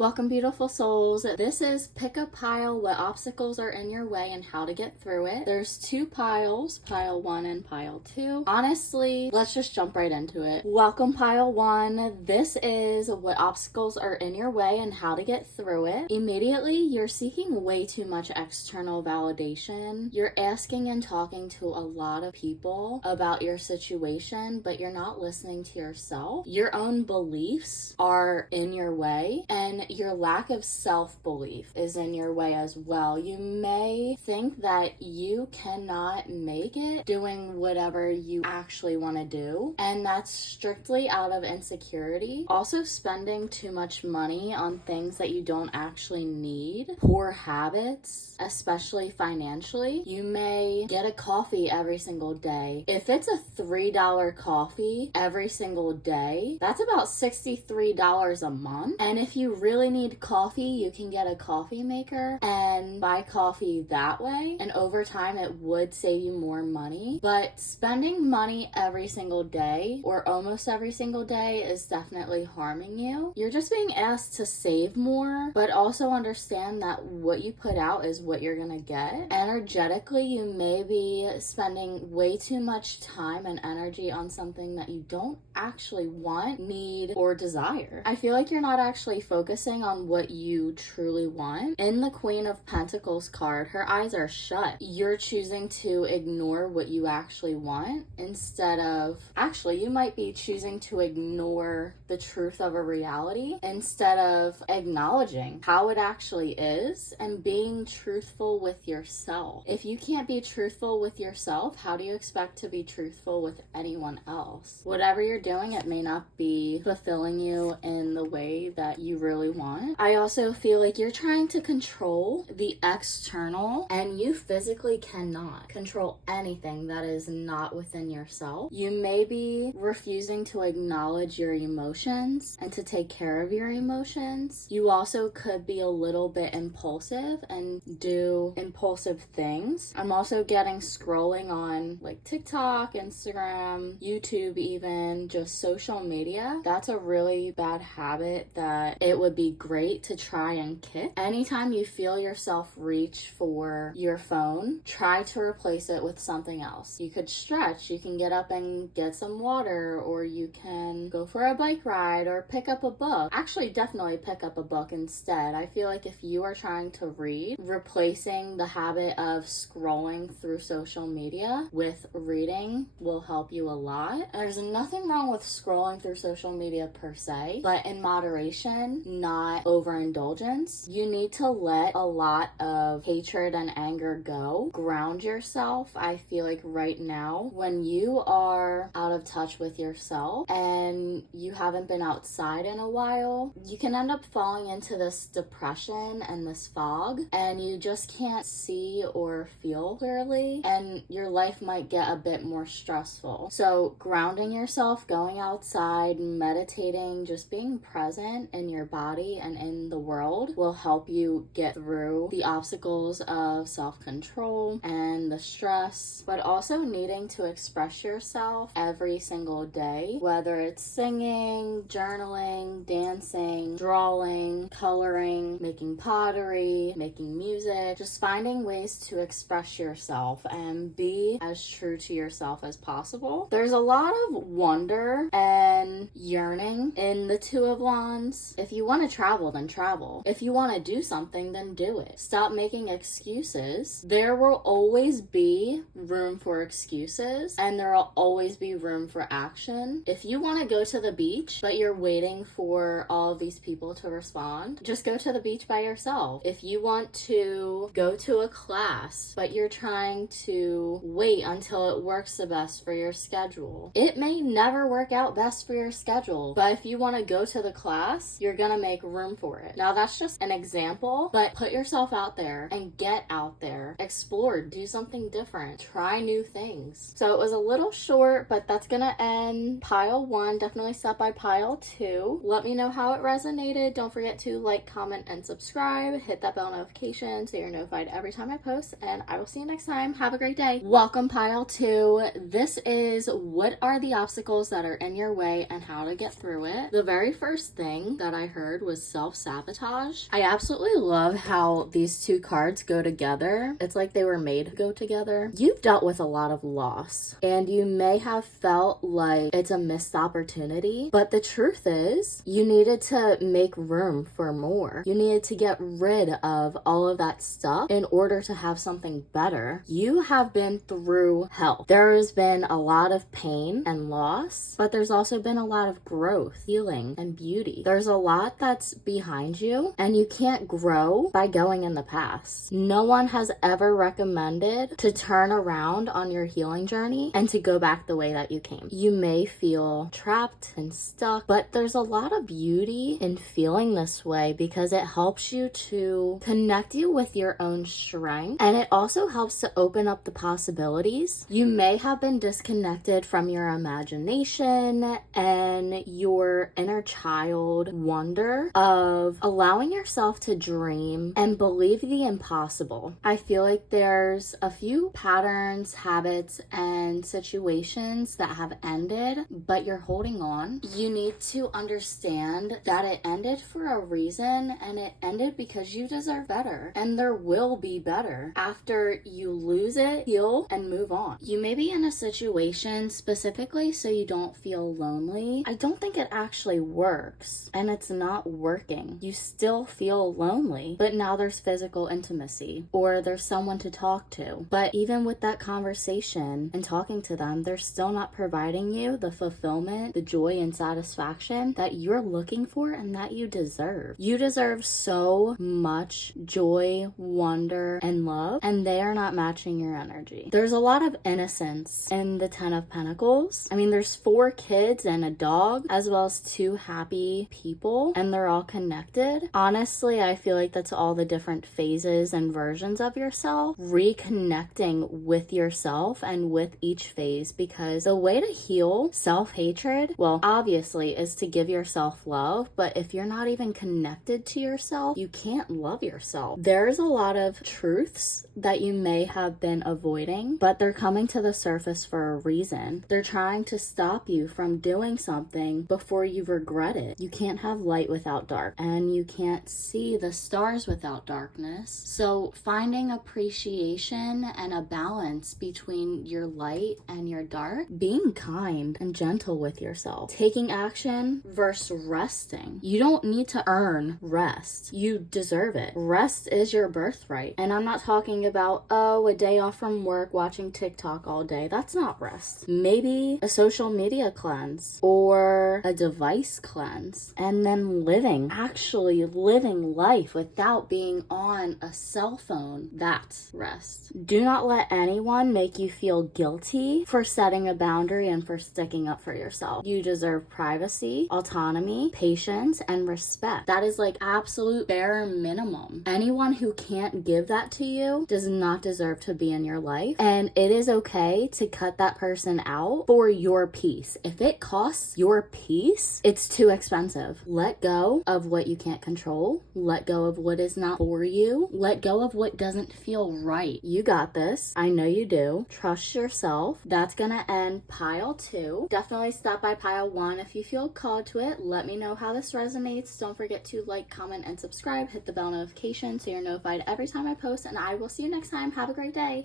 Welcome, beautiful souls. This is Pick a Pile, what obstacles are in your way and how to get through it. There's two piles, pile 1 and pile 2. Honestly, let's just jump right into it. Welcome, pile 1. This is what obstacles are in your way and how to get through it. Immediately, you're seeking way too much external validation. You're asking and talking to a lot of people about your situation, but you're not listening to yourself. Your own beliefs are in your way, and your lack of self-belief is in your way as well. You may think that you cannot make it doing whatever you actually want to do, and that's strictly out of insecurity. Also, spending too much money on things that you don't actually need. Poor habits, especially financially. You may get a coffee every single day. If it's a $3 coffee every single day, that's about $63 a month. And if you really need coffee, you can get a coffee maker and buy coffee that way, and over time it would save you more money. But spending money every single day or almost every single day is definitely harming you. You're just being asked to save more, but also understand that what you put out is what you're gonna get. Energetically, you may be spending way too much time and energy on something that you don't actually want, need, or desire. I feel like you're not actually focusing on what you truly want. In the Queen of Pentacles card, her eyes are shut. You're choosing to ignore what you actually want instead of, actually, you might be choosing to ignore the truth of a reality instead of acknowledging how it actually is and being truthful with yourself. If you can't be truthful with yourself, how do you expect to be truthful with anyone else? Whatever you're doing, it may not be fulfilling you in the way that you really want. I also feel like you're trying to control the external, and you physically cannot control anything that is not within yourself. You may be refusing to acknowledge your emotions and to take care of your emotions. You also could be a little bit impulsive and do impulsive things. I'm also getting scrolling on like TikTok, Instagram, YouTube, even just social media. That's a really bad habit that it would be great to try and kick. Anytime you feel yourself reach for your phone, try to replace it with something else. You could stretch, you can get up and get some water, or you can go for a bike ride or pick up a book. Actually, definitely pick up a book instead. I feel like if you are trying to read, replacing the habit of scrolling through social media with reading will help you a lot. There's nothing wrong with scrolling through social media per se, but in moderation, not overindulgence. You need to let a lot of hatred and anger go. Ground yourself. I feel like right now, when you are out of touch with yourself and you haven't been outside in a while, you can end up falling into this depression and this fog, and you just can't see or feel clearly, and your life might get a bit more stressful. So grounding yourself, going outside, meditating, just being present in your body and in the world will help you get through the obstacles of self-control and the stress, but also needing to express yourself every single day, whether it's singing, journaling, dancing, drawing, coloring, making pottery, making music, just finding ways to express yourself and be as true to yourself as possible. There's a lot of wonder and yearning in the Two of Wands. If you want to travel, then travel. If you want to do something, then do it. Stop making excuses. There will always be room for excuses, and there will always be room for action. If you want to go to the beach, but you're waiting for all of these people to respond, just go to the beach by yourself. If you want to go to a class, but you're trying to wait until it works the best for your schedule, it may never work out best for your schedule, but if you want to go to the class, you're gonna make room for it. Now, that's just an example, but put yourself out there and get out there. Explore, do something different, try new things. So it was a little short, but that's gonna end pile 1. Definitely stop by pile 2. Let me know how it resonated. Don't forget to like, comment, and subscribe. Hit that bell notification so you're notified every time I post, and I will see you next time. Have a great day. Welcome, pile 2. This is what are the obstacles that are in your way and how to get through it. The very first thing that I heard was self-sabotage. I absolutely love how these two cards go together. It's like they were made to go together. You've dealt with a lot of loss, and you may have felt like it's a missed opportunity, but the truth is you needed to make room for more. You needed to get rid of all of that stuff in order to have something better. You have been through hell. There has been a lot of pain and loss, but there's also been a lot of growth, healing, and beauty. There's a lot that's behind you, and you can't grow by going in the past. No one has ever recommended to turn around on your healing journey and to go back the way that you came. You may feel trapped and stuck, but there's a lot of beauty in feeling this way because it helps you to connect you with your own strength, and it also helps to open up the possibilities. You may have been disconnected from your imagination and your inner child wonder of allowing yourself to dream and believe the impossible. I feel like there's a few patterns, habits, and situations that have ended, but you're holding on. You need to understand that it ended for a reason, and it ended because you deserve better, and there will be better after you lose it, heal, and move on. You may be in a situation specifically so you don't feel lonely. I don't think it actually works, and it's not working. You still feel lonely, but now there's physical intimacy, or there's someone to talk to. But even with that conversation and talking to them, they're still not providing you the fulfillment, the joy, and satisfaction that you're looking for and that you deserve. You deserve so much joy, wonder, and love, and they are not matching your energy. There's a lot of innocence in the Ten of Pentacles. I mean, there's 4 kids and a dog, as well as 2 happy people, and they're all connected. Honestly, I feel like that's all the different phases and versions of yourself, reconnecting with yourself and with each phase, because the way to heal self-hatred, well, obviously, is to give yourself love, but if you're not even connected to yourself, you can't love yourself. There's a lot of truths that you may have been avoiding, but they're coming to the surface for a reason. They're trying to stop you from doing something before you regret it. You can't have light without dark, and you can't see the stars without darkness. So finding appreciation and a balance between your light and your dark, being kind and gentle with yourself, taking action versus resting. You don't need to earn rest. You deserve it. Rest is your birthright. And I'm not talking about, oh, a day off from work watching TikTok all day. That's not rest. Maybe a social media cleanse or a device cleanse, and then actually living life without being on a cell phone. That's rest. Do not let anyone make you feel guilty for setting a boundary and for sticking up for yourself. You deserve privacy, autonomy, patience, and respect. That is like absolute bare minimum. Anyone who can't give that to you does not deserve to be in your life, and it is okay to cut that person out for your peace. If it costs your peace, it's too expensive. Let go of what you can't control. Let go of what is not for you. Let go of what doesn't feel right. You got this. I know you do. Trust yourself. That's gonna end pile 2. Definitely stop by pile 1 if you feel called to it. Let me know how this resonates. Don't forget to like, comment, and subscribe. Hit the bell notification so you're notified every time I post, and I will see you next time. Have a great day.